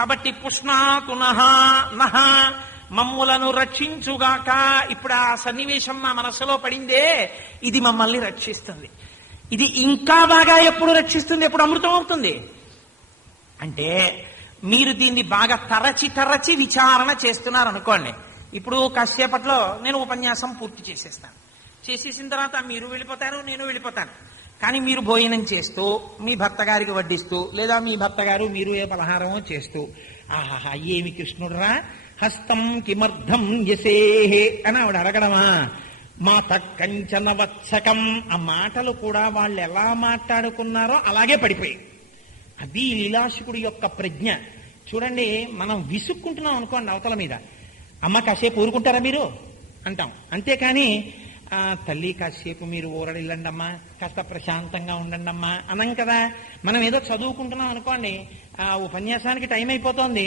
కాబట్టి పుష్ణాతు నహ నహ మమ్ములను రక్షించుగాక. ఇప్పుడు ఆ సన్నివేశం మా మనసులో పడిందే, ఇది మమ్మల్ని రక్షిస్తుంది. ఇది ఇంకా బాగా ఎప్పుడు రక్షిస్తుంది, ఎప్పుడు అమృతం అవుతుంది అంటే మీరు దీన్ని బాగా తరచి విచారణ చేస్తున్నారు అనుకోండి. ఇప్పుడు కాసేపట్లో నేను ఉపన్యాసం పూర్తి చేసేస్తాను. చేసేసిన తర్వాత మీరు వెళ్ళిపోతారు, నేను వెళ్ళిపోతాను. కానీ మీరు భోజనం చేస్తూ మీ భర్త గారికి వడ్డిస్తూ, లేదా మీ భర్త గారు మీరు ఏ పలహారమో చేస్తూ, ఆహాహా ఏమి కృష్ణుడురా, హస్తం కిమర్థం యసేహే అని ఆవిడ అడగడమా, మాత కంచన వత్సకం. ఆ మాటలు కూడా వాళ్ళు ఎలా మాట్లాడుకున్నారో అలాగే పడిపోయి. అది లీలాశుకుడి యొక్క ప్రజ్ఞ. చూడండి, మనం విసుక్కుంటున్నాం అనుకోండి అవతల మీద, అమ్మ కాసేపు ఊరుకుంటారా మీరు అంటాం. అంతేకాని తల్లి కాసేపు మీరు ఊరడిల్లండి అమ్మా, కాస్త ప్రశాంతంగా ఉండండి అమ్మా అనం కదా. మనం ఏదో చదువుకుంటున్నాం అనుకోండి, ఆ ఉపన్యాసానికి టైం అయిపోతుంది,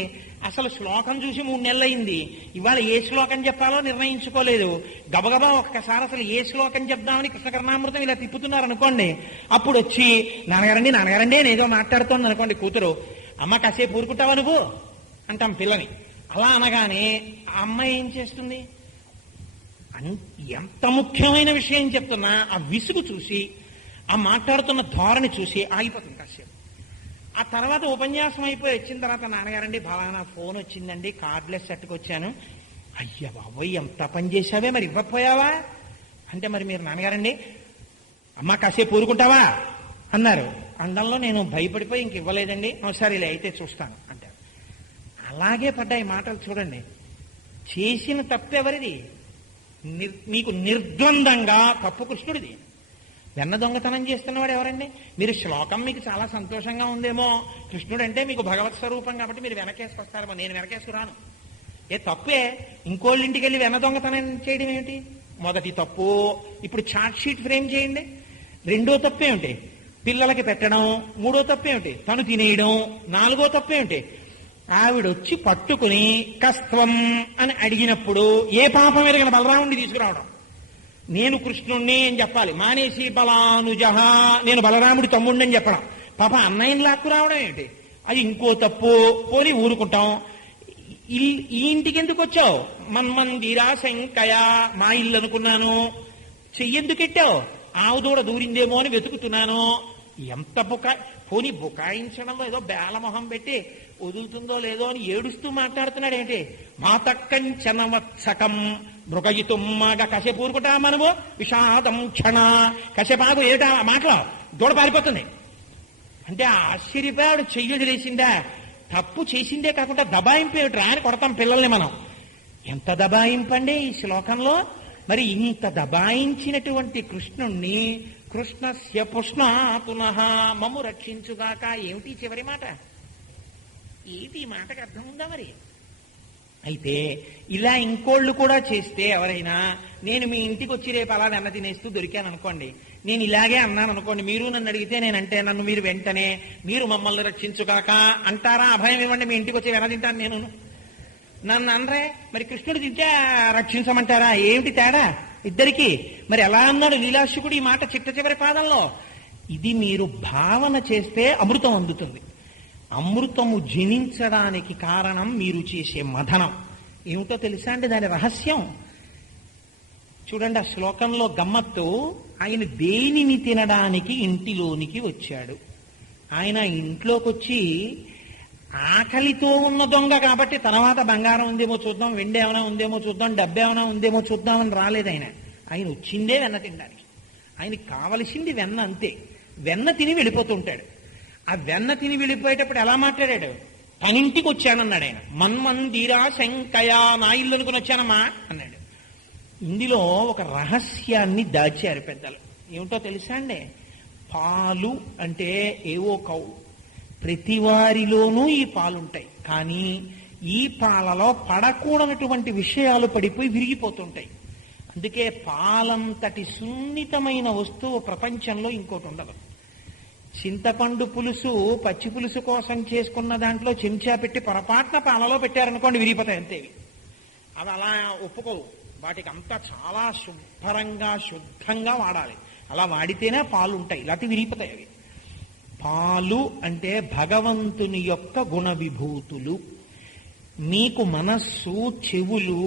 అసలు శ్లోకం చూసి 3 నెలలు అయింది, ఇవాళ ఏ శ్లోకం చెప్పాలో నిర్ణయించుకోలేదు, గబగబా ఒక్కసారి అసలు ఏ శ్లోకం చెప్దామని కృష్ణకర్ణామృతం ఇలా తిప్పుతున్నారు అనుకోండి. అప్పుడు వచ్చి నాన్నగారండి నేనేదో మాట్లాడుతోంది అనుకోండి కూతురు, అమ్మ కాసేపు ఊరుకుంటావా నువ్వు అంటాం పిల్లని. అలా అనగానే ఆ అమ్మాయి ఏం చేస్తుంది, ఎంత ముఖ్యమైన విషయం చెప్తున్నా ఆ విసుగు చూసి, ఆ మాట్లాడుతున్న ధోరణి చూసి ఆగిపోతుంది కాసేపు. ఆ తర్వాత ఉపన్యాసం అయిపోయి వచ్చిన తర్వాత, నాన్నగారండి ఫలానా ఫోన్ వచ్చిందండి, కార్డ్లెస్ సెట్కి అయ్యా బాబోయ్ ఎంత పని చేశావే, మరి ఇవ్వకపోయావా అంటే, మరి మీరు నాన్నగారండి అమ్మ కాసేపు ఊరుకుంటావా అన్నారు. అండంలో నేను భయపడిపోయి ఇంక ఇవ్వలేదండి, సరేలే అయితే చూస్తాను అంటారు. అలాగే పడ్డాయి మాటలు. చూడండి, చేసిన తప్పెవరిది? మీకు నిర్ద్వందంగా తప్పు కృష్ణుడిది. వెన్న దొంగతనం చేస్తున్నవాడు ఎవరండి? మీరు శ్లోకం మీకు చాలా సంతోషంగా ఉందేమో, కృష్ణుడు అంటే మీకు భగవత్ స్వరూపం కాబట్టి మీరు వెనకేసుకొస్తారేమో, నేను వెనకేసుకురాను. తప్పే. ఇంకోళ్ళింటికి వెళ్ళి వెన్న దొంగతనం చేయడం ఏమిటి? మొదటి తప్పు. ఇప్పుడు చార్ట్ షీట్ ఫ్రేమ్ చేయండి. రెండో తప్పేమిటి? పిల్లలకి పెట్టడం. మూడో తప్పేమిటి? తను తినేయడం. నాలుగో తప్పేమిటి? ఆవిడొచ్చి పట్టుకుని కస్త్వం అని అడిగినప్పుడు ఏ పాపం ఎరగిన బలరాముడిని తీసుకురావడం, నేను కృష్ణుణ్ణి అని చెప్పాలి, మానేసి బలానుజహ నేను బలరాముడి తమ్ముడిని అని చెప్పడం. పాప అన్నయ్యని లాక్కు రావడం ఏంటి? అది ఇంకో తప్పు. పోని ఊరుకుంటాం. ఈ ఇంటికి ఎందుకు వచ్చావు? మన్మందిరా శంకయా, మా ఇల్లు అనుకున్నాను. చెయ్యెందుకు ఎట్టావు? ఆవు దూడ దూరిందేమో అని వెతుకుతున్నాను. ఎంత పోని బుకాయించడంలో ఏదో బేలమొహం పెట్టి వదులుతుందో లేదో అని ఏడుస్తూ మాట్లాడుతున్నాడు ఏంటి? మాతకంచన వత్సకం మృగయితుమ్మాగా కసేపు ఊరుకుంటా మనము విషాదం క్షణ కసేపాకు ఏటా మాటలో దూడ పారిపోతుంది అంటే ఆశ్చర్యపోయాడు. చెయ్యి వదిలేసిందా? తప్పు చేసిందే కాకుండా దబాయింపు ఏమిట్రా అని కొడతాం పిల్లల్ని మనం. ఎంత దబాయింపండి ఈ శ్లోకంలో. మరి ఇంత దబాయించినటువంటి కృష్ణుణ్ణి కృష్ణస్య పుష్ణాతునః మమ్ము రక్షించుగాక ఏమిటి చివరి మాట? ఏమిటి ఈ మాటకు అర్థం ఉందా? మరి అయితే ఇలా ఇంకోళ్ళు కూడా చేస్తే ఎవరైనా, నేను మీ ఇంటికి వచ్చి రేపు అలా వెన్న తినేస్తూ దొరికాను అనుకోండి, నేను ఇలాగే అన్నాను అనుకోండి, మీరు నన్ను అడిగితే నేనంటే నన్ను మీరు వెంటనే మీరు మమ్మల్ని రక్షించుగాక అంటారా? అభయం ఇవ్వండి, మీ ఇంటికి వచ్చి వెన్న తింటాను నేను నన్ను అనరే. మరి కృష్ణుడు తింటే రక్షించమంటారా? ఏమిటి తేడా ఇద్దరికి? మరి ఎలా అన్నాడు లీలాశుకుడు ఈ మాట చిట్ట చివరి పాదంలో? ఇది మీరు భావన చేస్తే అమృతం అందుతుంది. అమృతము జనించడానికి కారణం మీరు చేసే మథనం. ఏమిటో తెలుసా అండి దాని రహస్యం? చూడండి, ఆ శ్లోకంలో గమ్మత్తు. ఆయన దేనిని తినడానికి ఇంటిలోనికి వచ్చాడు. ఆయన ఇంట్లోకి వచ్చి ఆకలితో ఉన్న దొంగ కాబట్టి తర్వాత బంగారం ఉందేమో చూద్దాం, వెండి ఏమైనా ఉందేమో చూద్దాం, డబ్బు ఏమైనా ఉందేమో చూద్దామని రాలేదు. ఆయన వచ్చిందే వెన్న తినడానికి. ఆయనకి కావలసింది వెన్న, అంతే. వెన్న తిని వెళ్ళిపోతుంటాడు. ఆ వెన్న తిని వెళ్ళిపోయేటప్పుడు ఎలా మాట్లాడాడు? తనింటికి వచ్చానన్నాడు ఆయన. మన్మందిరా శంకయా, నా ఇల్లు అనుకుని వచ్చానమ్మా అన్నాడు. ఇందులో ఒక రహస్యాన్ని దాచారు పెద్దలు. ఏమిటో తెలుసా అండి? పాలు అంటే ఏవో కౌ, ప్రతి వారిలోనూ ఈ పాలుంటాయి. కానీ ఈ పాలలో పడకూడనటువంటి విషయాలు పడిపోయి విరిగిపోతుంటాయి. అందుకే పాలంతటి సున్నితమైన వస్తువు ప్రపంచంలో ఇంకోటి ఉండదు. చింతపండు పులుసు, పచ్చి పులుసు కోసం చేసుకున్న దాంట్లో చెంచా పెట్టి పొరపాటున పాలలో పెట్టారనుకోండి, విరిగిపోతాయి అంతేవి. అవి అలా ఒప్పుకోవు. వాటికి అంతా చాలా శుభ్రంగా శుద్ధంగా వాడాలి. అలా వాడితేనే పాలు ఉంటాయి, లేకపోతే విరిగిపోతాయి అవి. పాలు అంటే భగవంతుని యొక్క గుణ విభూతులు. మీకు మనస్సు, చెవులు,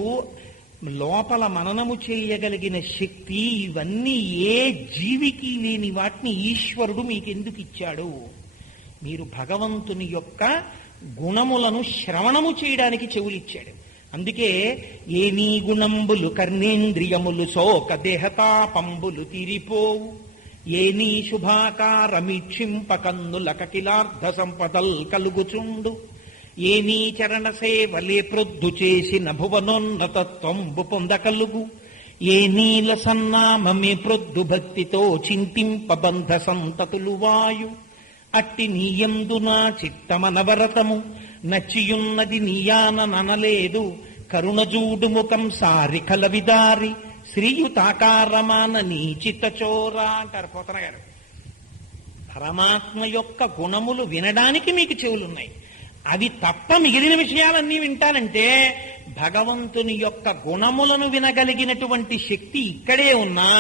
లోపల మననము చేయగలిగిన శక్తి, ఇవన్నీ ఏ జీవికి లేని వాటిని ఈశ్వరుడు మీకెందుకు ఇచ్చాడు? మీరు భగవంతుని యొక్క గుణములను శ్రవణము చేయడానికి చెవులిచ్చాడు. అందుకే ఏ నీ గుణంబులు కర్ణేంద్రియములు శోక దేహతాపంబులు తీరిపోవు, ఏ నీ శుభాకారమీక్షింప కన్నుల కకిలార్థ సంపదల్ కలుగుచుండు, ఏ నీ చరణ సేవలే ప్రొద్దు చేసిన భువనోన్నతత్వంబు పొందకలుగు, ఏ నీల సన్నామమే ప్రొద్దు భక్తితో చింతింపబంధ సంతతులు వాయు, అట్టి నీయందు నా చిత్తమనవరతము నచ్చియున్నది నీయాననలేదు, కరుణజూడు ముఖం సారి కలవిదారి శ్రీయుతాకారమాన నీ చిత్తచోరా అంటారు పోతన గారు. పరమాత్మ యొక్క గుణములు వినడానికి మీకు చెవులున్నాయి, అవి తప్ప మిగిలిన విషయాలన్నీ వింటానంటే భగవంతుని యొక్క గుణములను వినగలిగినటువంటి శక్తి ఇక్కడే ఉన్నా,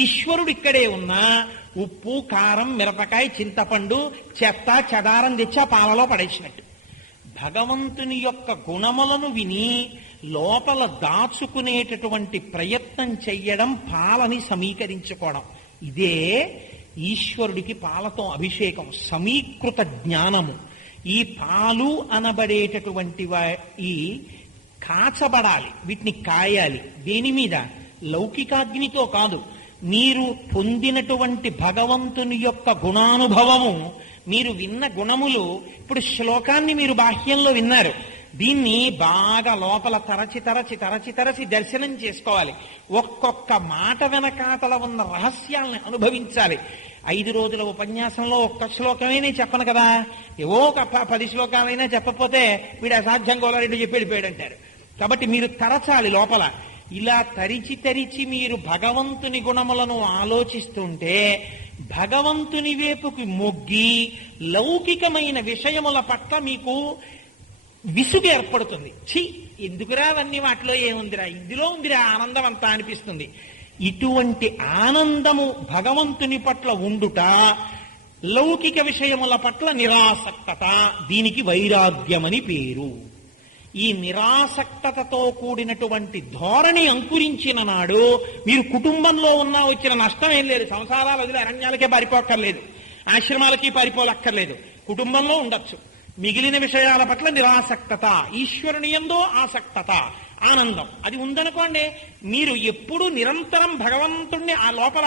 ఈశ్వరుడు ఇక్కడే ఉన్నా, ఉప్పు, కారం, మిరపకాయ, చింతపండు, చెత్త చెదారం తెచ్చి ఆ పాలలో పడేసినట్టు భగవంతుని యొక్క గుణములను విని లోపల దాచుకునేటటువంటి ప్రయత్నం చెయ్యడం, పాలని సమీకరించుకోవడం, ఇదే ఈశ్వరుడికి పాలతో అభిషేకం, సమీకృత జ్ఞానము. ఈ పాలు అనబడేటటువంటి ఈ కాచబడాలి, వీటిని కాయాలి. దేని మీద? లౌకికాగ్నితో కాదు. మీరు పొందినటువంటి భగవంతుని యొక్క గుణానుభవము, మీరు విన్న గుణములు, ఇప్పుడు శ్లోకాన్ని మీరు బాహ్యంలో విన్నారు, దీన్ని బాగా లోపల తరచి తరచి తరచి తరచి దర్శనం చేసుకోవాలి. ఒక్కొక్క మాట వెనకాతల ఉన్న రహస్యాలను అనుభవించాలి. 5 రోజుల ఉపన్యాసంలో ఒక్క శ్లోకమే నేను చెప్పను కదా, ఏవో ఒక 10 శ్లోకాలైనా చెప్పకపోతే వీడు అసాధ్యం గోలారెడ్డి చెప్పి వెళ్ళిపోయాడు అంటారు. కాబట్టి మీరు తరచాలి లోపల. ఇలా తరిచి తరిచి మీరు భగవంతుని గుణములను ఆలోచిస్తుంటే భగవంతుని వైపుకి మొగ్గి లౌకికమైన విషయముల పట్ల మీకు విసుగు ఏర్పడుతుంది. ఎందుకురా అవన్నీ, వాటిలో ఏముందిరా, ఇందులో ఉందిరా ఆనందం అంతా అనిపిస్తుంది. ఇటువంటి ఆనందము భగవంతుని పట్ల ఉండుట, లౌకిక విషయముల పట్ల నిరాసక్తత, దీనికి వైరాగ్యమని పేరు. ఈ నిరాసక్తతతో కూడినటువంటి ధోరణి అంకురించిన నాడు మీరు కుటుంబంలో ఉన్నా వచ్చిన నష్టం ఏం లేదు. సంసారాలు వదిలి అరణ్యాలకే పారిపోక్కర్లేదు, ఆశ్రమాలకి పారిపోలక్కర్లేదు, కుటుంబంలో ఉండొచ్చు. మిగిలిన విషయాల పట్ల నిరాసక్తత, ఈశ్వరుని యందు ఆసక్తత, ఆనందం, అది ఉందనుకోండి, మీరు ఎప్పుడు నిరంతరం భగవంతుణ్ణి ఆ లోపల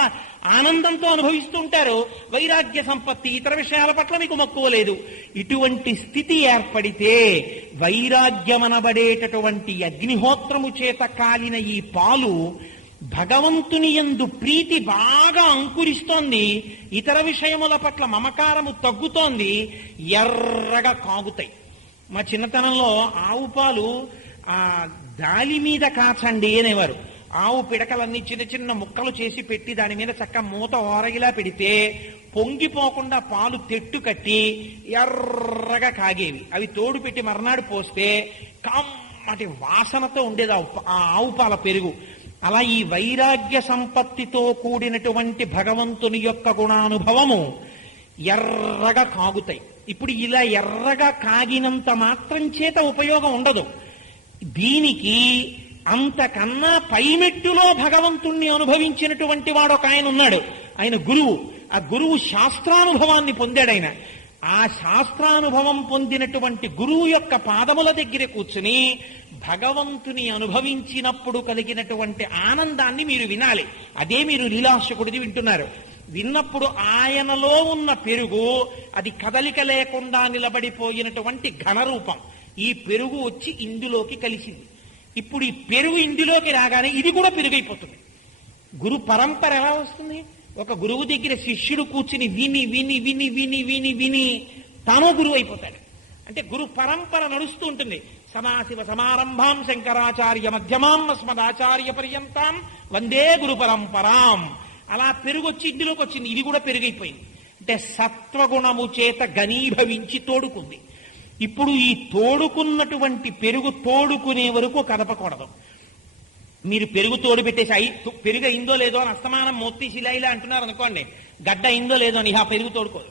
ఆనందంతో అనుభవిస్తూ ఉంటారు. వైరాగ్య సంపత్తి, ఇతర విషయాల పట్ల మీకు మక్కువ లేదు. ఇటువంటి స్థితి ఏర్పడితే వైరాగ్యమనబడేటటువంటి అగ్నిహోత్రము చేత కాలిన ఈ పాలు భగవంతుని యందు ప్రీతి బాగా అంకురిస్తోంది, ఇతర విషయముల పట్ల మమకారము తగ్గుతోంది, ఎర్రగా కాగుతాయి. మా చిన్నతనంలో ఆవు పాలు ఆ దాలి మీద కాచండి అనేవారు. ఆవు పిడకలన్నీ చిన్న చిన్న ముక్కలు చేసి పెట్టి దాని మీద చక్క మూత ఓరగిలా పెడితే పొంగిపోకుండా పాలు తెట్టు కట్టి ఎర్రగా కాగేవి. అవి తోడు పెట్టి మర్నాడు పోస్తే కమ్మటి వాసనతో ఉండేది ఆ ఆవు పాల పెరుగు. అలా ఈ వైరాగ్య సంపత్తితో కూడినటువంటి భగవంతుని యొక్క గుణానుభవము ఎర్రగా కాగుతాయి. ఇప్పుడు ఇలా ఎర్రగా కాగినంత మాత్రం చేత ఉపయోగం ఉండదు. దీనికి అంతకన్నా పైమెట్టులో భగవంతుణ్ణి అనుభవించినటువంటి వాడు ఒక ఆయన ఉన్నాడు, ఆయన గురువు. ఆ గురువు శాస్త్రానుభవాన్ని పొందాడు. ఆయన ఆ శాస్త్రానుభవం పొందినటువంటి గురువు యొక్క పాదముల దగ్గర కూర్చుని భగవంతుని అనుభవించినప్పుడు కలిగినటువంటి ఆనందాన్ని మీరు వినాలి. అదే మీరు లీలాశకుడిది వింటున్నారు. విన్నప్పుడు ఆయనలో ఉన్న పెరుగు, అది కదలిక లేకుండా నిలబడిపోయినటువంటి ఘనరూపం, ఈ పెరుగు వచ్చి ఇందులోకి కలిసింది. ఇప్పుడు ఈ పెరుగు ఇందులోకి రాగానే ఇది కూడా పెరుగైపోతుంది. గురు పరంపర ఎలా వస్తుంది? ఒక గురువు దగ్గర శిష్యుడు కూర్చుని విని విని విని విని విని విని తానో గురువు అయిపోతాడు. అంటే గురు పరంపర నడుస్తూ ఉంటుంది. సదాశివ సమారంభాం శంకరాచార్య మధ్యమాం అస్మదాచార్య పర్యంతాం వందే గురు పరంపరాం. అలా పెరుగొచ్చి ఇందులోకి వచ్చింది, ఇది కూడా పెరుగైపోయింది. అంటే సత్వగుణము చేత ఘనీభవించి తోడుకుంది. ఇప్పుడు ఈ తోడుకున్నటువంటి పెరుగు తోడుకునే వరకు కదపకూడదు. మీరు పెరుగు తోడు పెట్టేసి పెరుగు అయిందో లేదో అని అస్తమానం మోత్తి శిలా ఇలా అంటున్నారు అనుకోండి, గడ్డ అయిందో లేదో అని ఆ పెరుగు తోడుకోదు.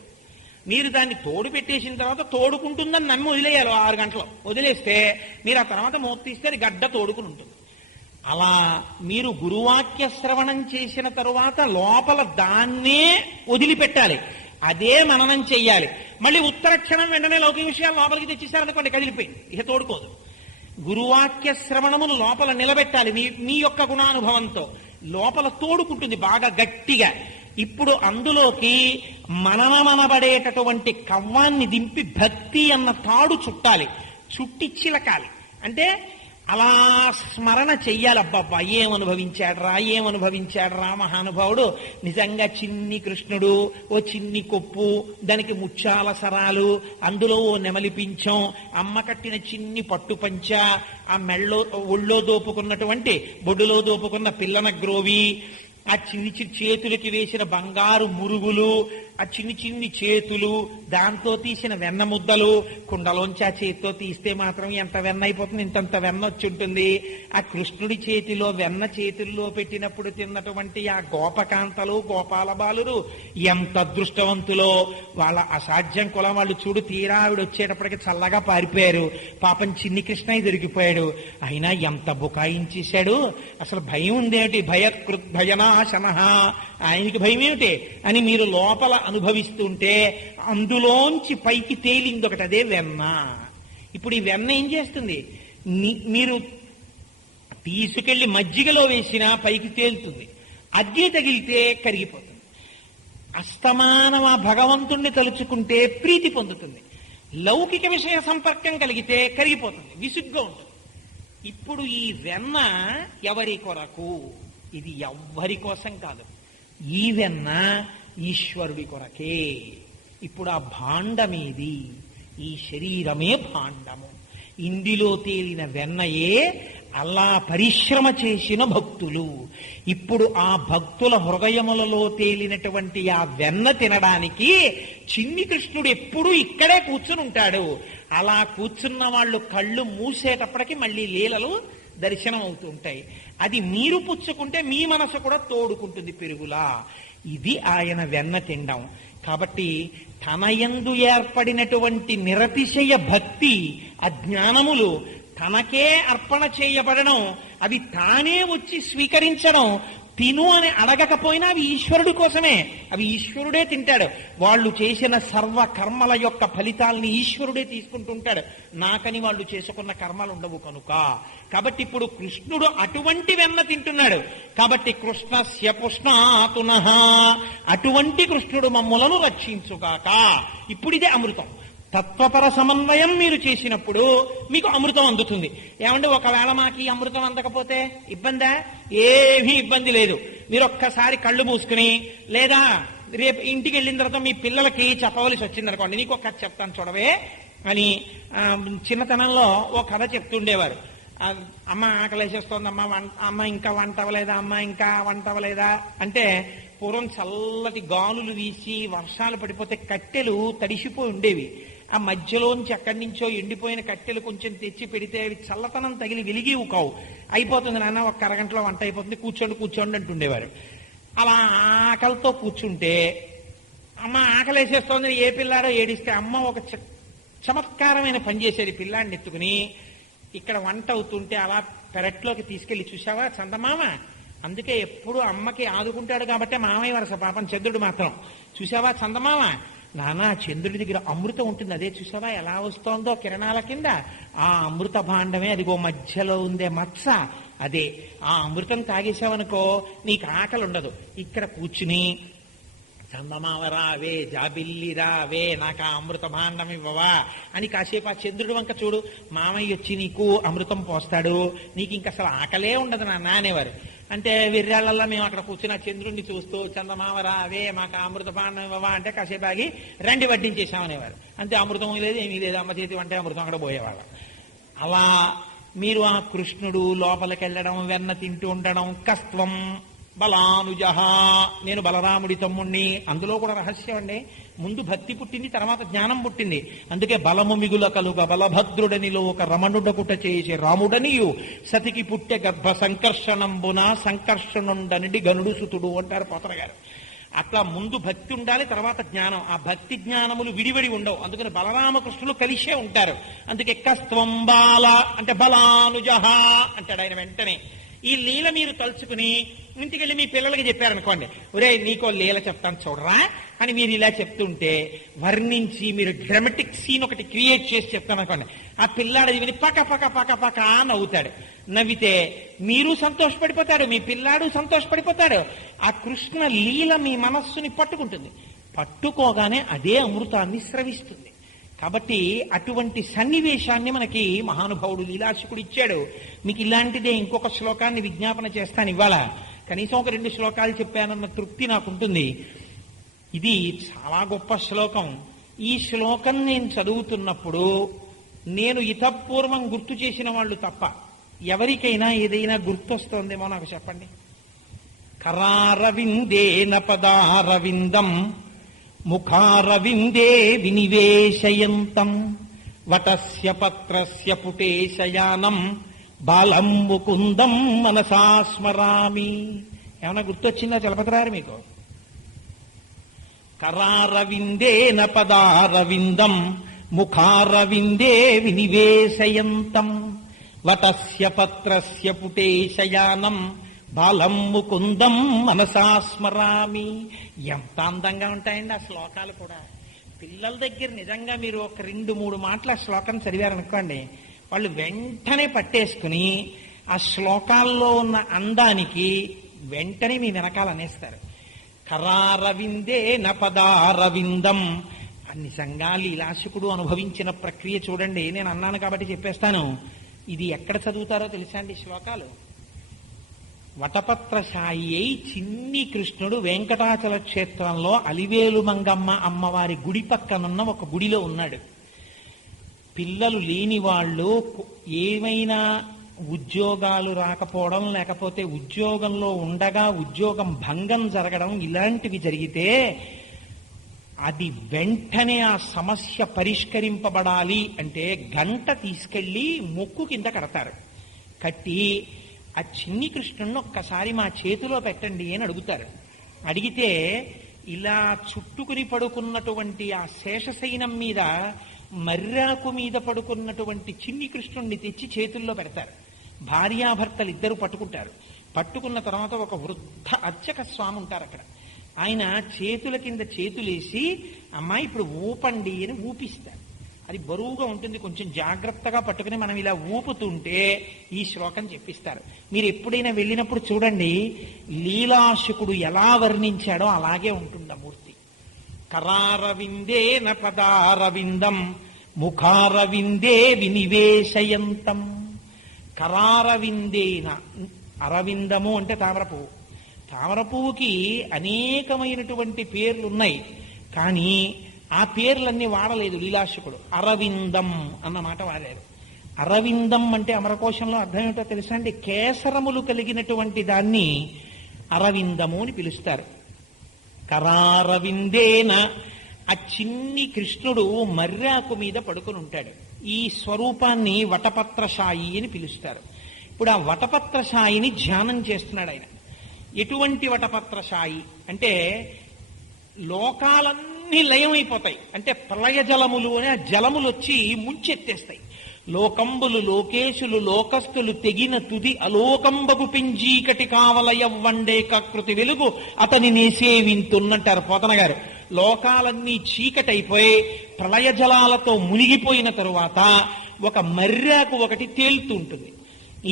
మీరు దాన్ని తోడు పెట్టేసిన తర్వాత తోడుకుంటుందని నమ్మి వదిలేయాలి 6 గంటలు. వదిలేస్తే మీరు ఆ తర్వాత మూత తీస్తే అది గడ్డ తోడుకుని ఉంటుంది. అలా మీరు గురువాక్య శ్రవణం చేసిన తరువాత లోపల దాన్నే వదిలిపెట్టాలి, అదే మననం చెయ్యాలి. మళ్ళీ ఉత్తరక్షణం వెంటనే లౌకిక విషయాలు లోపలికి తెచ్చేసారనుకోండి, కదిలిపోయింది, ఇక తోడుకోదు. గురువాక్య శ్రవణమును లోపల నిలబెట్టాలి మీ యొక్క గుణానుభవంతో. లోపల తోడుకుంటుంది బాగా గట్టిగా. ఇప్పుడు అందులోకి మననమనబడేటటువంటి కవ్వాన్ని దింపి భక్తి అన్న తాడు చుట్టాలి, చుట్టి చిలకాలి. అంటే అలా స్మరణ చెయ్యాలి. అబ్బబ్బా ఏమనుభవించాడ్రా మహానుభావుడు, నిజంగా చిన్ని కృష్ణుడు, ఓ చిన్ని కొప్పు, దానికి ముత్యాల సరాలు, అందులో ఓ నెమలిపించం, అమ్మ కట్టిన చిన్ని పట్టు పంచ, ఆ మెళ్ళో ఒళ్ళో దోపుకున్నటువంటి బొడ్డులో దోపుకున్న పిల్లన గ్రోవి, ఆ చిన్ని చేతులకి వేసిన బంగారు మురుగులు, ఆ చిన్ని చేతులు, దాంతో తీసిన వెన్న ముద్దలు, కుండలోంచి ఆ చేతితో తీస్తే మాత్రం ఎంత వెన్న అయిపోతుంది, ఇంతంత వెన్న వచ్చి ఉంటుంది. ఆ కృష్ణుడి చేతిలో వెన్న చేతుల్లో పెట్టినప్పుడు తిన్నటువంటి ఆ గోపకాంతలు, గోపాల బాలురు ఎంత అదృష్టవంతులో. వాళ్ళ అసాధ్యం కులం వాళ్ళు చూడు, తీరా ఆవిడ వచ్చేటప్పటికి చల్లగా పారిపోయారు. పాపం చిన్ని కృష్ణయ్య దొరికిపోయాడు. అయినా ఎంత బుకాయించేశాడు, అసలు భయం ఉందేమిటి, భయనాశన, ఆయనకి భయం ఏమిటి అని మీరు లోపల అనుభవిస్తుంటే అందులోంచి పైకి తేలింది ఒకటి, అదే వెన్న. ఇప్పుడు ఈ వెన్న ఏం చేస్తుంది, మీరు తీసుకెళ్లి మజ్జిగలో వేసినా పైకి తేలుతుంది, అగ్ని తగిలితే కరిగిపోతుంది. అస్తమానం ఆ భగవంతుణ్ణి తలుచుకుంటే ప్రీతి పొందుతుంది, లౌకిక విషయ సంపర్కం కలిగితే కరిగిపోతుంది, విసుగ్గా ఉంటుంది. ఇప్పుడు ఈ వెన్న ఎవరి కొరకు, ఇది ఎవ్వరి కోసం కాదు, ఈ వెన్న ఈశ్వరుడి కొరకే. ఇప్పుడు ఆ భాండమేది, ఈ శరీరమే భాండము. ఇందులో తేలిన వెన్నయే అలా పరిశ్రమ చేసిన భక్తులు. ఇప్పుడు ఆ భక్తుల హృదయములలో తేలినటువంటి ఆ వెన్న తినడానికి చిన్ని కృష్ణుడు ఎప్పుడూ ఇక్కడే కూర్చుని ఉంటాడు. అలా కూర్చున్న వాళ్ళు కళ్ళు మూసేటప్పటికి మళ్ళీ లీలలు దర్శనం అవుతుంటాయి. అది మీరు పుచ్చుకుంటే మీ మనసు కూడా తోడుకుంటుంది పెరుగులా. ఇది ఆయన వెన్న తినడం. కాబట్టి తనయందు ఏర్పడినటువంటి నిరతిశయ భక్తి, అజ్ఞానములు తనకే అర్పణ చేయబడడం, అవి తానే వచ్చి స్వీకరించడం, తిను అని అడగకపోయినా అవి ఈశ్వరుడి కోసమే, అవి ఈశ్వరుడే తింటాడు. వాళ్ళు చేసిన సర్వ కర్మల యొక్క ఫలితాలని ఈశ్వరుడే తీసుకుంటుంటాడు, నాకని వాళ్ళు చేసుకున్న కర్మలు ఉండవు కనుక. కాబట్టి ఇప్పుడు కృష్ణుడు అటువంటి వెన్న తింటున్నాడు. కాబట్టి కృష్ణస్య పుష్ణాతునః, అటువంటి కృష్ణుడు మమ్ములను రక్షించుగాక. ఇప్పుడు ఇదే అమృతం. తత్వపర సమన్వయం మీరు చేసినప్పుడు మీకు అమృతం అందుతుంది. ఏమంటే ఒకవేళ మాకు ఈ అమృతం అందకపోతే ఇబ్బందా? ఏమీ ఇబ్బంది లేదు. మీరు ఒక్కసారి కళ్ళు మూసుకుని, లేదా రేపు ఇంటికి వెళ్ళిన తర్వాత మీ పిల్లలకి చెప్పవలసి వచ్చిందనుకోండి, నీకు ఒక కథ చెప్తాను చూడవే అని చిన్నతనంలో ఓ కథ చెప్తుండేవారు. అమ్మ ఆకలేసేస్తోందమ్మా, అమ్మ ఇంకా వంట అవ్వలేదా, అమ్మ ఇంకా వంట అవ్వలేదా అంటే, పూర్వం చల్లటి గాలులు వీసి వర్షాలు పడిపోతే కట్టెలు తడిసిపోయి ఉండేవి. ఆ మధ్యలోంచి అక్కడి నుంచో ఎండిపోయిన కట్టెలు కొంచెం తెచ్చి పెడితే అవి చల్లతనం తగిలి వెలిగేవు కావు. అయిపోతుంది నాన్న, ఒక అరగంటలో వంట అయిపోతుంది, కూర్చోండి అంటుండేవారు. అలా ఆకలితో కూర్చుంటే, అమ్మ ఆకలేసేస్తోందని ఏ పిల్లాడో ఏడిస్తే అమ్మ ఒక చమత్కారమైన పని చేసేది. పిల్లాడిని ఎత్తుకుని ఇక్కడ వంట అవుతుంటే అలా పెరట్లోకి తీసుకెళ్లి, చూసావా చందమామ, అందుకే ఎప్పుడు అమ్మకి ఆదుకుంటాడు కాబట్టి మామయ్య వరస, పాపం చంద్రుడు మాత్రం, చూసావా చందమామ, నానా చంద్రుడి దగ్గర అమృతం ఉంటుంది, అదే చూసావా ఎలా వస్తోందో కిరణాల కింద, ఆ అమృత భాండమే అదిగో మధ్యలో ఉందే మత్స, అదే ఆ అమృతం తాగేశావనుకో నీకు ఆకలి ఉండదు. ఇక్కడ కూర్చుని చందమామ రావే, జాబిల్లి రావే, నాకు ఆ అమృత భాండం ఇవ్వవా అని కాసేపు ఆ చంద్రుడి వంక చూడు, మామయ్య వచ్చి నీకు అమృతం పోస్తాడు, నీకు ఇంక అసలు ఆకలే ఉండదు నాన్న అనేవారు. అంటే విర్రాళ్ళల్లా మేము అక్కడ కూర్చుని ఆ చంద్రుడిని చూస్తూ చందమామ రావే, మాకు అమృత భాండం ఇవ్వవా అంటే కాసేపు ఆగి రండి వడ్డించేసామనేవారు. అంతే, అమృతం లేదు ఏమీ లేదు, అమ్మ చేతి వంటే అమృతం అక్కడ పోయేవాళ్ళ. అలా మీరు ఆ కృష్ణుడు లోపలికి వెళ్ళడం, వెన్న తింటూ ఉండడం, కస్త్వం బలానుజహ, నేను బలరాముడి తమ్ముణ్ణి. అందులో కూడా రహస్యం అండి, ముందు భక్తి పుట్టింది, తర్వాత జ్ఞానం పుట్టింది. అందుకే బలము మిగుల కలుగ బలభద్రుడనిలో ఒక రమణుడకుట చేసే రాముడనియు సతికి పుట్టె గర్భ సంకర్షణంబున సంకర్షణుండనిడి గనుడు సుతుడు అంటారు పోతన గారు. అట్లా ముందు భక్తి ఉండాలి, తర్వాత జ్ఞానం. ఆ భక్తి జ్ఞానములు విడివిడి ఉండవు. అందుకని బలరామకృష్ణులు కలిసే ఉంటారు. అందుకే కస్త్వం బాల అంటే బలానుజహ అంటాడు ఆయన వెంటనే. ఈ లీల మీరు తలుచుకుని ఇంటికెళ్ళి మీ పిల్లలకి చెప్పారనుకోండి, ఒరే నీకో లీల చెప్తాను చూడరా అని మీరు ఇలా చెప్తుంటే వర్ణించి మీరు డ్రామాటిక్ సీన్ ఒకటి క్రియేట్ చేసి చెప్తాను అనుకోండి, ఆ పిల్లాడు విని పక పక పక పక నవ్వుతాడు. నవ్వితే మీరు సంతోషపడిపోతాడు, మీ పిల్లాడు సంతోషపడిపోతాడు. ఆ కృష్ణ లీల మీ మనస్సుని పట్టుకుంటుంది. పట్టుకోగానే అదే అమృతాన్ని స్రవిస్తుంది. కాబట్టి అటువంటి సన్నివేశాన్ని మనకి మహానుభావుడు లీలాశకుడు ఇచ్చాడు. మీకు ఇలాంటిదే ఇంకొక శ్లోకాన్ని విజ్ఞాపన చేస్తాను ఇవాళ. కనీసం ఒక 2 శ్లోకాలు చెప్పానన్న తృప్తి నాకుంటుంది. ఇది చాలా గొప్ప శ్లోకం. ఈ శ్లోకం నేను చదువుతున్నప్పుడు నేను ఇతపూర్వం గుర్తు చేసిన వాళ్ళు తప్ప ఎవరికైనా ఏదైనా గుర్తొస్తోందేమో నాకు చెప్పండి. కరారవిందేన పదారవిందం ముఖారవిందే వినివేశయంతం వటస్య పత్రస్య పుటేశయానం బాలం ముకుందం మనసా స్మరామి. ఏమన్నా గుర్తొచ్చిందా చలపతిరారు మీకు? కరారవిందేన పదారవిందం ముఖారవిందే వినివేశయంతం వటస్య పత్రస్య పుటేశయానం బాలం ముకుందం మనసా స్మరామి. ఎంత అందంగా ఉంటాయండి ఆ శ్లోకాలు కూడా. పిల్లల దగ్గర నిజంగా మీరు ఒక 2-3 మాటలు ఆ శ్లోకం చదివారనుకోండి, వాళ్ళు వెంటనే పట్టేసుకుని ఆ శ్లోకాల్లో ఉన్న అందానికి వెంటనే మీ వెనకాల అనేస్తారు. కరారవిందే నపదారవిందం. నిజంగా లీలాశకుడు అనుభవించిన ప్రక్రియ చూడండి. నేను అన్నాను కాబట్టి చెప్పేస్తాను. ఇది ఎక్కడ చదువుతారో తెలుసా అండి శ్లోకాలు? వటపత్రశాయి అయి చిన్ని కృష్ణుడు వెంకటాచల క్షేత్రంలో అలివేలు మంగమ్మ అమ్మవారి గుడి పక్కనున్న ఒక గుడిలో ఉన్నాడు. పిల్లలు లేని వాళ్ళు ఏమైనా ఉద్యోగాలు రాకపోవడం, లేకపోతే ఉద్యోగంలో ఉండగా ఉద్యోగం భంగం జరగడం, ఇలాంటివి జరిగితే అది వెంటనే ఆ సమస్య పరిష్కరింపబడాలి అంటే గంట తీసుకెళ్లి ముక్కు కింద కడతారు. కట్టి ఆ చిన్ని కృష్ణుడిని ఒక్కసారి మా చేతిలో పెట్టండి అని అడుగుతారు. అడిగితే ఇలా చుట్టుకుని పడుకున్నటువంటి ఆ శేషశయనం మీద మర్రాకు మీద పడుకున్నటువంటి చిన్ని కృష్ణుణ్ణి తెచ్చి చేతుల్లో పెడతారు. భార్యాభర్తలు ఇద్దరు పట్టుకుంటారు. పట్టుకున్న తర్వాత ఒక వృద్ధ అర్చక స్వామి ఉంటారు అక్కడ. ఆయన చేతుల కింద చేతులేసి అమ్మాయి ఇప్పుడు ఊపండి అని ఊపిస్తారు. అది బరువుగా ఉంటుంది, కొంచెం జాగ్రత్తగా పట్టుకుని మనం ఇలా ఊపుతుంటే ఈ శ్లోకం చెప్పిస్తారు. మీరు ఎప్పుడైనా వెళ్ళినప్పుడు చూడండి, లీలాశకుడు ఎలా వర్ణించాడో అలాగే ఉంటుంది ఆ మూర్తి. కరారవిందే నపదారవిందం ముఖారవిందే వినివేశయంతం. కరారవిందేన, అరవిందము అంటే తామర పువ్వు. తామర పువ్వుకి అనేకమైనటువంటి పేర్లు ఉన్నాయి, కానీ ఆ పేర్లన్నీ వాడలేదు లీలాశకుడు. అరవిందం అన్న మాట వాడారు. అరవిందం అంటే అమరకోశంలో అర్థం ఏమిటో తెలుసా అండి? కేసరములు కలిగినటువంటి దాన్ని అరవిందము అని పిలుస్తారు. కరారవిందేన, ఆ చిన్ని కృష్ణుడు మర్రాకు మీద పడుకుని ఉంటాడు. ఈ స్వరూపాన్ని వటపత్రశాయి అని పిలుస్తారు. ఇప్పుడు ఆ వటపత్రశాయిని ధ్యానం చేస్తున్నాడు ఆయన. ఎటువంటి వటపత్రశాయి అంటే లోకాలన్నీ లయమైపోతాయి, అంటే ప్రళయ జలములు అని ఆ జలములు వచ్చి ముంచెత్తేస్తాయి. లోకంబులు లోకేశులు లోకస్తులు తెగిన తుది అలోకంబగు పింజీకటి కావలయవ్వండే కకృతి వెలుగు అతని నేసేవింతున్నంటారు పోతన గారు. లోకాలన్నీ చీకటైపోయి ప్రళయ జలాలతో మునిగిపోయిన తరువాత ఒక మర్రాకు ఒకటి తేలుతూ ఉంటుంది.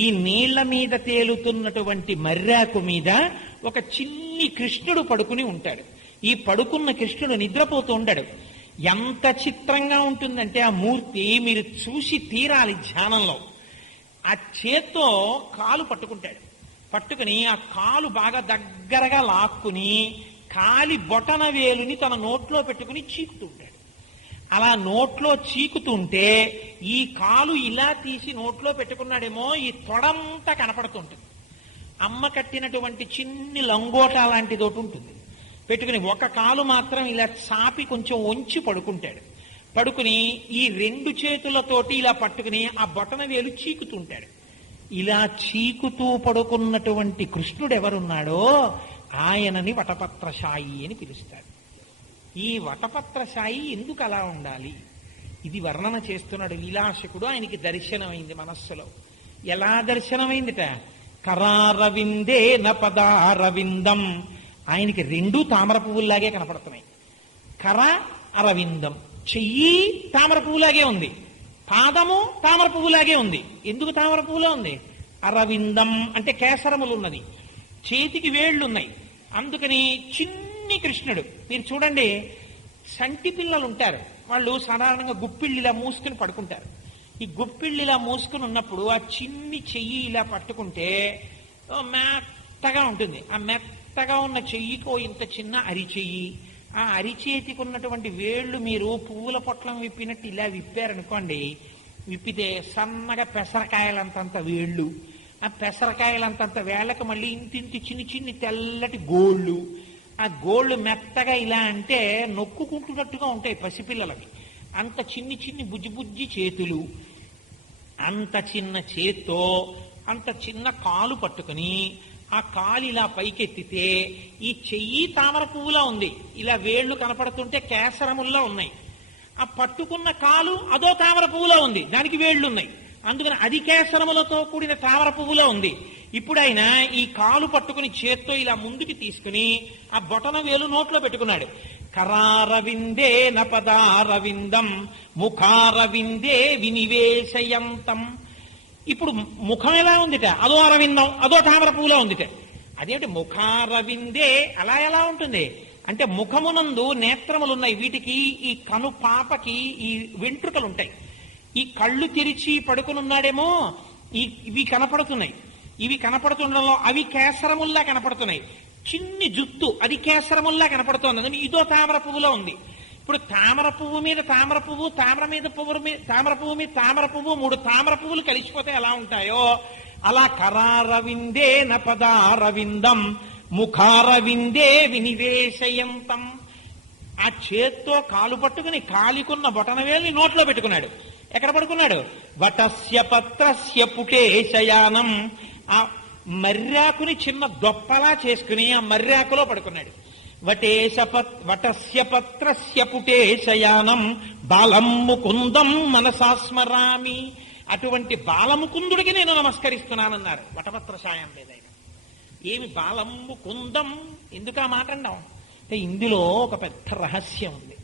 ఈ నీళ్ల మీద తేలుతున్నటువంటి మర్రాకు మీద ఒక చిన్ని కృష్ణుడు పడుకుని ఉంటాడు. ఈ పడుకున్న కృష్ణుడు నిద్రపోతూ ఉంటాడు. ఎంత చిత్రంగా ఉంటుందంటే ఆ మూర్తి మీరు చూసి తీరాలి ధ్యానంలో. ఆ చేత్తో కాలు పట్టుకుంటాడు. పట్టుకుని ఆ కాలు బాగా దగ్గరగా లాక్కుని కాలి బొటన వేలుని తన నోట్లో పెట్టుకుని చీకుతూ ఉంటాడు. అలా నోట్లో చీకుతుంటే ఈ కాలు ఇలా తీసి నోట్లో పెట్టుకున్నాడేమో ఈ తొడంతా కనపడుతుంటుంది. అమ్మ కట్టినటువంటి చిన్ని లంగోట లాంటిది ఒకటి ఉంటుంది. పెట్టుకుని ఒక కాలు మాత్రం ఇలా చాపి కొంచెం వంచి పడుకుంటాడు. పడుకుని ఈ 2 చేతులతోటి ఇలా పట్టుకుని ఆ బొటన వేలు చీకుతుంటాడు. ఇలా చీకుతూ పడుకున్నటువంటి కృష్ణుడు ఎవరున్నాడో ఆయనని వటపత్రశాయి అని పిలుస్తారు. ఈ వటపత్రశాయి ఎందుకు అలా ఉండాలి? ఇది వర్ణన చేస్తున్నాడు విలాసకుడు. ఆయనకి దర్శనమైంది మనస్సులో. ఎలా దర్శనమైందిట? కరారవిందే నపదారవిందం. ఆయనకి రెండూ తామర పువ్వుల్లాగే కనపడుతున్నాయి. కర అరవిందం, చెయ్యి తామర పువ్వులాగే ఉంది, పాదము తామర పువ్వులాగే ఉంది. ఎందుకు తామర పువ్వులా ఉంది? అరవిందం అంటే కేసరములు ఉన్నది, చేతికి వేళ్లున్నాయి. అందుకని చిన్ని కృష్ణుడు. మీరు చూడండి, సంటి పిల్లలు ఉంటారు, వాళ్ళు సాధారణంగా గుప్పిళ్ళు ఇలా మూసుకుని పడుకుంటారు. ఈ గుప్పిళ్ళు ఇలా మూసుకుని ఉన్నప్పుడు ఆ చిన్ని చెయ్యి ఇలా పట్టుకుంటే మెత్తగా ఉంటుంది. ఆ మెత్తగా ఉన్న చెయ్యికో ఇంత చిన్న అరిచెయ్యి, ఆ అరిచేతికి ఉన్నటువంటి వేళ్లు మీరు పువ్వుల పొట్లం విప్పినట్టు ఇలా విప్పారనుకోండి, విప్పితే సన్నగా పెసరకాయలంతంత వేళ్ళు, ఆ పెసరకాయలంతంత వేళ్లకు మళ్ళీ ఇంతింటి చిన్ని చిన్ని తెల్లటి గోళ్ళు. ఆ గోళ్ళు మెత్తగా ఇలా అంటే నొక్కుకుంటున్నట్టుగా ఉంటాయి పసిపిల్లలకి. అంత చిన్ని చిన్ని బుజ్జి బుజ్జి చేతులు, అంత చిన్న చేత్తో అంత చిన్న కాలు పట్టుకుని ఆ కాలు ఇలా పైకెత్తితే ఈ చెయ్యి తామర పువ్వులా ఉంది, ఇలా వేళ్లు కనపడుతుంటే కేసరముల్లా ఉన్నాయి. ఆ పట్టుకున్న కాలు అదో తామర పువ్వులా ఉంది, దానికి వేళ్లున్నాయి. అందుకని అది కేసరములతో కూడిన తామర పువ్వులా ఉంది. ఇప్పుడు ఆయన ఈ కాలు పట్టుకుని చేత్తో ఇలా ముందుకి తీసుకుని ఆ బొటన వేలు నోట్లో పెట్టుకున్నాడు. కరారవిందే నపదారవిందం ముఖారవిందే వినివేశయంతం. ఇప్పుడు ముఖం ఎలా ఉందిట? అదో అరవిందం, అదో తామర పువ్వులా ఉందిట. అదేమిటి ముఖారవిందే అలా ఎలా ఉంటుంది అంటే, ముఖమునందు నేత్రములున్నాయి, వీటికి ఈ కను పాపకి ఈ వెంట్రుకలు ఉంటాయి. ఈ కళ్ళు తెరిచి పడుకునున్నాడేమో, ఇవి కనపడుతున్నాయి. ఇవి కనపడుతుండడంలో అవి కేసరముల్లా కనపడుతున్నాయి. చిన్ని జుత్తు అది కేసరముల్లా కనపడుతోంది, అందుకని ఇదో తామర పువ్వులో ఉంది. ఇప్పుడు తామర పువ్వు మీద తామర పువ్వు, తామర మీద పువ్వు మీద తామర పువ్వు మీద తామర పువ్వు, మూడు తామర పువ్వులు కలిసిపోతే ఎలా ఉంటాయో అలా కరారవిందే నపదారవిందం ముఖారవిందే వినివేశయంతం. ఆ చేత్తో కాలు పట్టుకుని కాలికున్న బొటనవేలిని నోట్లో పెట్టుకున్నాడు. ఎక్కడ పడుకున్నాడు? వటస్య పత్రస్య పుటే శయానం. ఆ మర్యాకుని చిన్న దొప్పలా చేసుకుని ఆ మర్యాకులో పడుకున్నాడు. వటస్య పత్రస్య పుటే శయానం బాలం ముకుందం మనసాస్మరామి. అటువంటి బాలముకుందుడికి నేను నమస్కరిస్తున్నానన్నారు. వటపత్రశాయం లేదైనా ఏమి బాలం ముకుందం, ఎందుకు ఆ మాట అన్నాం అంటే ఇందులో ఒక పెద్ద రహస్యం ఉంది.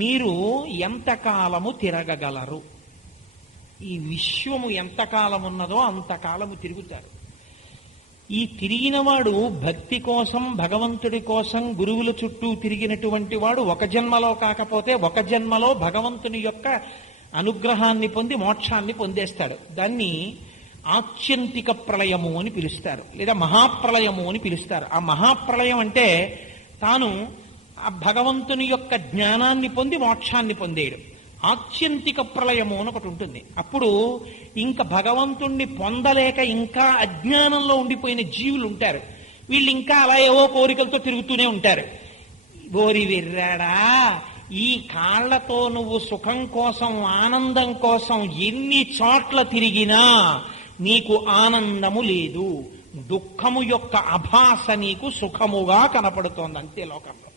మీరు ఎంతకాలము తిరగగలరు, ఈ విశ్వము ఎంతకాలం ఉన్నదో అంతకాలము తిరుగుతారు. ఈ తిరిగినవాడు భక్తి కోసం, భగవంతుడి కోసం గురువుల చుట్టూ తిరిగినటువంటి వాడు ఒక జన్మలో కాకపోతే ఒక జన్మలో భగవంతుని యొక్క అనుగ్రహాన్ని పొంది మోక్షాన్ని పొందేస్తాడు. దాన్ని ఆత్యంతిక ప్రళయము అని పిలుస్తారు, లేదా మహాప్రళయము అని పిలుస్తారు. ఆ మహాప్రళయం అంటే తాను ఆ భగవంతుని యొక్క జ్ఞానాన్ని పొంది మోక్షాన్ని పొందేయడం. ఆత్యంతిక ప్రళయము అని ఒకటి ఉంటుంది. అప్పుడు ఇంకా భగవంతుణ్ణి పొందలేక ఇంకా అజ్ఞానంలో ఉండిపోయిన జీవులు ఉంటారు. వీళ్ళు ఇంకా అలా ఏవో కోరికలతో తిరుగుతూనే ఉంటారు. ఓరి విర్రాడా, ఈ కాళ్లతో నువ్వు సుఖం కోసం, ఆనందం కోసం ఎన్ని చోట్ల తిరిగినా నీకు ఆనందము లేదు. దుఃఖము యొక్క అభాస నీకు సుఖముగా కనపడుతోంది అంతే లోకంలో.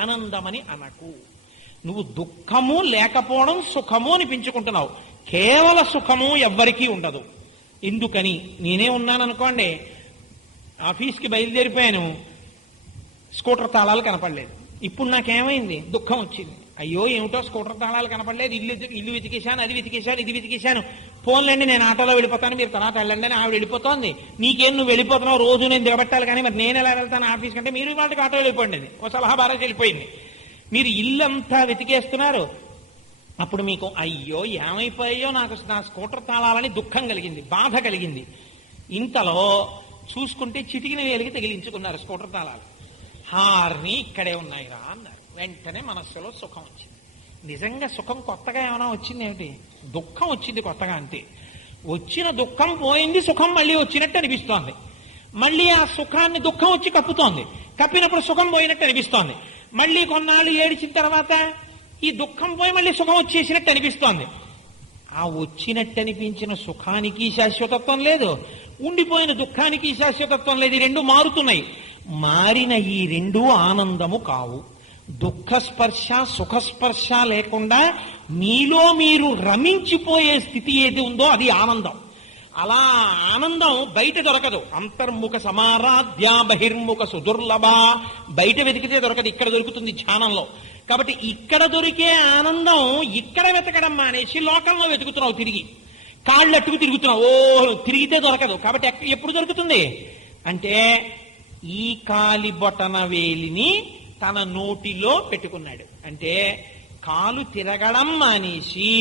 ఆనందమని అనకు. నువ్వు దుఃఖము లేకపోవడం సుఖము అనిపించుకుంటున్నావు. కేవల సుఖము ఎవ్వరికీ ఉండదు. ఎందుకని? నేనే ఉన్నాననుకోండి, ఆఫీస్కి బయలుదేరిపోయాను, స్కూటర్ తాళాలు కనపడలేదు. ఇప్పుడు నాకేమైంది? దుఃఖం వచ్చింది. అయ్యో ఏమిటో స్కూటర్ తాళాలు కనపడలేదు, ఇల్లు వెతికేశాను, అది వెతికేశాను, ఇది వెతికేశాను. ఫోన్లండి నేను ఆటోలో వెళ్ళిపోతాను, మీరు తర్వాత వెళ్ళండి అని ఆవిడ వెళ్ళిపోతోంది. నీకేం నువ్వు వెళ్ళిపోతున్నావు, రోజు నేను దిగబెట్టాలి, కానీ మరి నేను ఎలా వెళ్తాను ఆఫీస్ కంటే మీరు వాళ్ళకి ఆటో వెళ్ళిపోండి. ఓ సలహా బాగా వెళ్ళిపోయింది. మీరు ఇల్లంతా వెతికేస్తున్నారు. అప్పుడు మీకు అయ్యో ఏమైపోయాయో, నాకు నా స్కూటర్ తాళాలని దుఃఖం కలిగింది, బాధ కలిగింది. ఇంతలో చూసుకుంటే చిటికిన వేలికి తగిలించుకున్నారు స్కూటర్ తాళాలు. హార్ని ఇక్కడే ఉన్నాయిరా అన్నారు. వెంటనే మనస్సులో సుఖం వచ్చింది. నిజంగా సుఖం కొత్తగా ఏమైనా వచ్చింది ఏమిటి? దుఃఖం వచ్చింది కొత్తగా అంతే. వచ్చిన దుఃఖం పోయింది, సుఖం మళ్ళీ వచ్చినట్టు అనిపిస్తోంది. మళ్ళీ ఆ సుఖాన్ని దుఃఖం వచ్చి కప్పుతోంది, కప్పినప్పుడు సుఖం పోయినట్టు అనిపిస్తోంది. మళ్ళీ కొన్నాళ్ళు ఏడిచిన తర్వాత ఈ దుఃఖం పోయి మళ్ళీ సుఖం వచ్చేసినట్టు అనిపిస్తోంది. ఆ వచ్చినట్టు అనిపించిన సుఖానికి శాశ్వతత్వం లేదు, ఉండిపోయిన దుఃఖానికి శాశ్వతత్వం లేదు. ఈ రెండు మారుతున్నాయి. మారిన ఈ రెండూ ఆనందము కావు. దుఃఖస్పర్శ సుఖస్పర్శ లేకుండా మీలో మీరు రమించిపోయే స్థితి ఏది ఉందో అది ఆనందం. అలా ఆనందం బయట దొరకదు. అంతర్ముఖ సమారాధ్య బహిర్ముఖ సుదుర్లభ. బయట వెతికితే దొరకదు, ఇక్కడ దొరుకుతుంది ధ్యానంలో. కాబట్టి ఇక్కడ దొరికే ఆనందం ఇక్కడ వెతకడం మానేసి లోకంలో వెతుకుతున్నావు. తిరిగి కాళ్ళట్టుకు తిరుగుతున్నావు. తిరిగితే దొరకదు. కాబట్టి ఎప్పుడు దొరుకుతుంది అంటే ఈ కాలి బొటన వేలిని తన నోటిలో పెట్టుకున్నాడు. అంటే కాలు తిరగడం మానేసి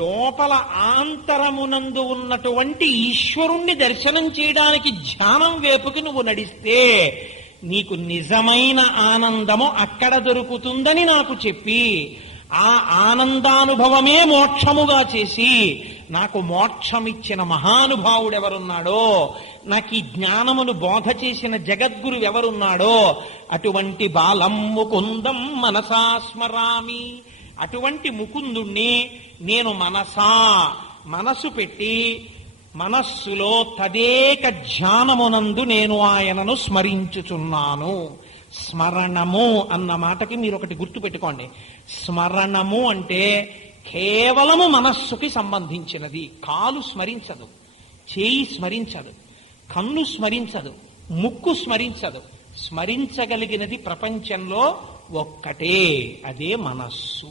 లోపల ఆంతరమునందు ఉన్నటువంటి ఈశ్వరుణ్ణి దర్శనం చేయడానికి ధ్యానం వైపుకి నువ్వు నడిస్తే నీకు నిజమైన ఆనందము అక్కడ దొరుకుతుందని నాకు చెప్పి ఆ ఆనందానుభవమే మోక్షముగా చేసి నాకు మోక్షమిచ్చిన మహానుభావుడెవరున్నాడో, నాకు ఈ జ్ఞానమును బోధ చేసిన జగద్గురు ఎవరున్నాడో అటువంటి బాలం ముకుందం మనసా స్మరామి. అటువంటి ముకుందుణ్ణి నేను మనసు పెట్టి మనస్సులో తదేక ధ్యానమునందు నేను ఆయనను స్మరించుచున్నాను. స్మరణము అన్న మాటకి మీరు ఒకటి గుర్తు పెట్టుకోండి. స్మరణము అంటే కేవలము మనస్సుకి సంబంధించినది. కాలు స్మరించదు, చేయి స్మరించదు, కన్ను స్మరించదు, ముక్కు స్మరించదు. స్మరించగలిగినది ప్రపంచంలో ఒక్కటే, అదే మనస్సు.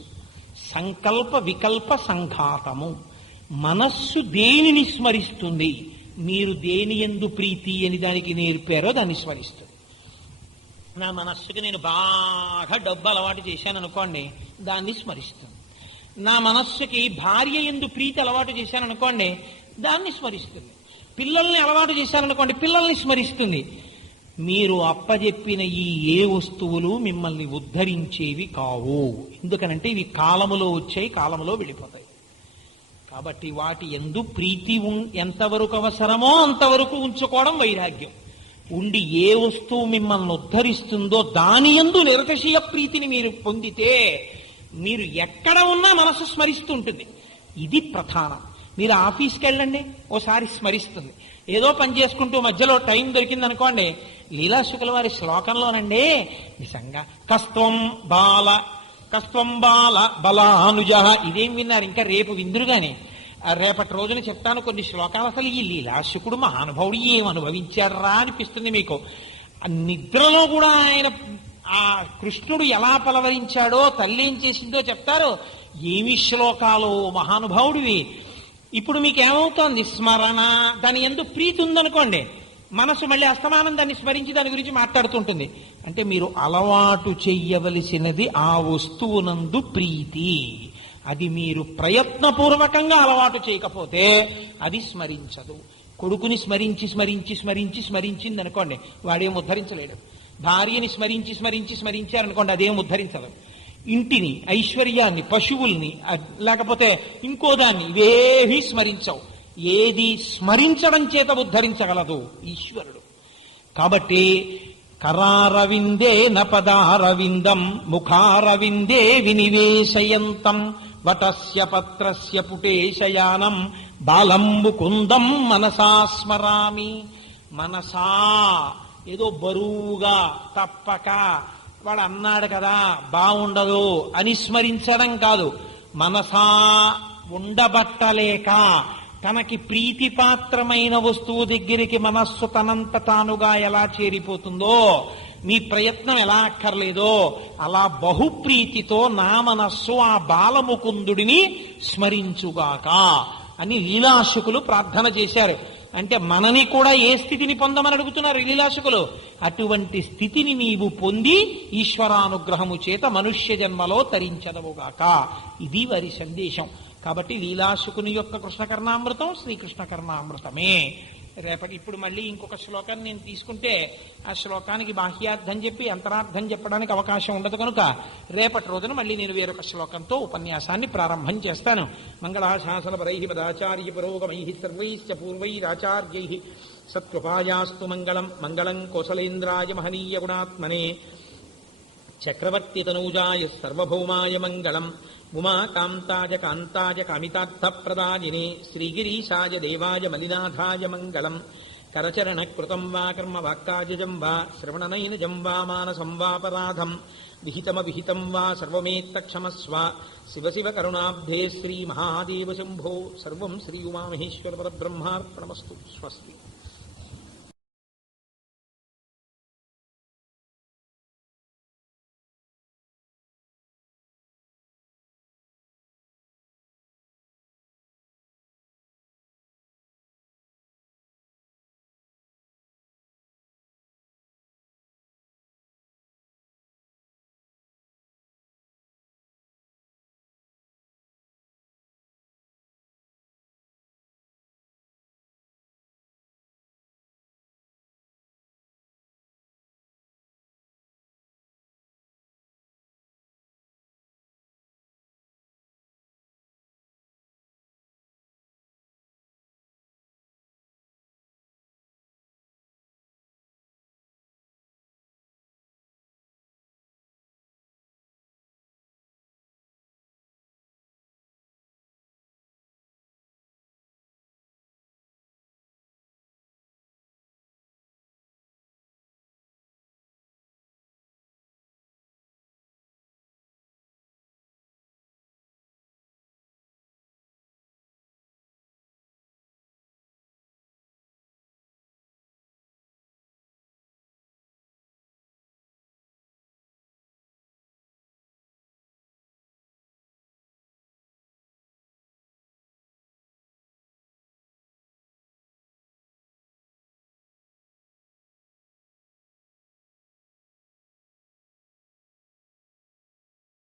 సంకల్ప వికల్ప సంఘాతము. మనస్సు దేనిని స్మరిస్తుంది? మీరు దేని యందు ప్రీతి అని దానికి నేర్పారో దాన్ని స్మరిస్తుంది. నా మనస్సుకి నేను బాగా డబ్బు అలవాటు చేశాను అనుకోండి, దాన్ని స్మరిస్తుంది. నా మనస్సుకి భార్య యందు ప్రీతి అలవాటు చేశాను అనుకోండి, దాన్ని స్మరిస్తుంది. పిల్లల్ని అలవాటు చేశారనుకోండి, పిల్లల్ని స్మరిస్తుంది. మీరు అప్పజెప్పిన ఈ ఏ వస్తువులు మిమ్మల్ని ఉద్ధరించేవి కావు. ఎందుకనంటే ఇవి కాలములో వచ్చాయి, కాలములో వెళ్ళిపోతాయి. కాబట్టి వాటి యందు ప్రీతి ఎంతవరకు అవసరమో అంతవరకు ఉంచుకోవడం వైరాగ్యం. ఉండి ఏ వస్తువు మిమ్మల్ని ఉద్ధరిస్తుందో దాని యందు నిరతిశయ ప్రీతిని మీరు పొందితే మీరు ఎక్కడ ఉన్నా మనసు స్మరిస్తూ ఉంటుంది. ఇది ప్రధానం. మీరు ఆఫీస్కి వెళ్ళండి, ఓసారి స్మరిస్తుంది. ఏదో పని చేసుకుంటూ మధ్యలో టైం దొరికింది అనుకోండి, లీలాశుకుల వారి శ్లోకంలోనండి నిజంగా కస్త్వం బాల బలానుజ ఇదేం విన్నారు? ఇంకా రేపు విందురుగానే రేపటి రోజున చెప్తాను కొన్ని శ్లోకాలు. అసలు ఈ లీలాశుకుడు మహానుభావుడు ఏం అనుభవించారా అనిపిస్తుంది మీకు. నిద్రలో కూడా ఆయన ఆ కృష్ణుడు ఎలా పలవరించాడో, తల్లి ఏం చేసిందో చెప్తారు. ఏమి శ్లోకాలు మహానుభావుడివి. ఇప్పుడు మీకు ఏమవుతోంది? స్మరణ, దాని యందు ప్రీతి ఉందనుకోండి, మనసు మళ్ళీ అస్తమానం దాన్ని స్మరించి దాని గురించి మాట్లాడుతుంటుంది. అంటే మీరు అలవాటు చెయ్యవలసినది ఆ వస్తువునందు ప్రీతి. అది మీరు ప్రయత్నపూర్వకంగా అలవాటు చేయకపోతే అది స్మరించదు. కొడుకుని స్మరించింది అనుకోండి, వాడేం ఉద్ధరించలేడు. భార్యని స్మరించారనుకోండి, అదేం ఉద్ధరించదు. ఇంటిని, ఐశ్వర్యాన్ని, పశువుల్ని, లేకపోతే ఇంకో దాన్ని, ఇవేవీ స్మరించవు. ఏది స్మరించడం చేత ఉద్ధరించగలదు? ఈశ్వరుడు. కాబట్టి కరారవిందే నపదారవిందం ముఖారవిందే వినివేశయంతం వటస్య పత్రస్య పుటేశయానం బాలం ముకుందం మనసా స్మరామి. మనసా ఏదో బరువుగా తప్పక వాడు అన్నాడు కదా బాగుండదు అని స్మరించడం కాదు. మనసా ఉండబట్టలేక తనకి ప్రీతిపాత్రమైన వస్తువు దగ్గరికి మనస్సు తనంత తానుగా ఎలా చేరిపోతుందో, మీ ప్రయత్నం ఎలా అక్కర్లేదో అలా బహుప్రీతితో నా మనస్సు ఆ బాలముకుందుడిని స్మరించుగాక అని లీలాశుకులు ప్రార్థన చేశారు. అంటే మనని కూడా ఏ స్థితిని పొందమని అడుగుతున్నారు లీలాశుకులు? అటువంటి స్థితిని నీవు పొంది ఈశ్వరానుగ్రహము చేత మనుష్య జన్మలో తరించదవుగాక. ఇది వారి సందేశం. కాబట్టి లీలాశుకుని యొక్క కృష్ణకర్ణామృతం శ్రీకృష్ణ కర్ణామృతమే. ఇప్పుడు మళ్ళీ ఇంకొక శ్లోకాన్ని నేను తీసుకుంటే ఆ శ్లోకానికి బాహ్యార్థం చెప్పి అంతరార్థం చెప్పడానికి అవకాశం ఉండదు కనుక రేపటి రోజున మళ్ళీ నేను వేరొక శ్లోకంతో ఉపన్యాసాన్ని ప్రారంభం చేస్తాను. మంగళాశాసనపరై మదాచార్య పురోగమై సర్వైశ్చ పూర్వైరాచార్యై సత్కృపాయాస్తు మంగళం. మంగళం కోసలేంద్రాయ మహనీయ గుణాత్మనే చక్రవర్తి తనూజాయ సర్వభౌమాయ మంగళం. ఉమాకాంతాయ కాంతాయ కామితార్థప్రదాయినే శ్రీగిరీశాయ దేవాయ మలినాథాయ మంగళం. కరచరణ కృతం వా కర్మ వాక్కాజం వా శ్రవణనైనజం వా మానసం వాపరాధం విహితమ విహితం వా సర్వమేత్తక్షమస్వ శివ శివ కరుణాబ్ధే శ్రీ మహాదేవ శంభో. సర్వం శ్రీ ఉమామహేశ్వర పరబ్రహ్మార్పణమస్తు. స్వస్తి.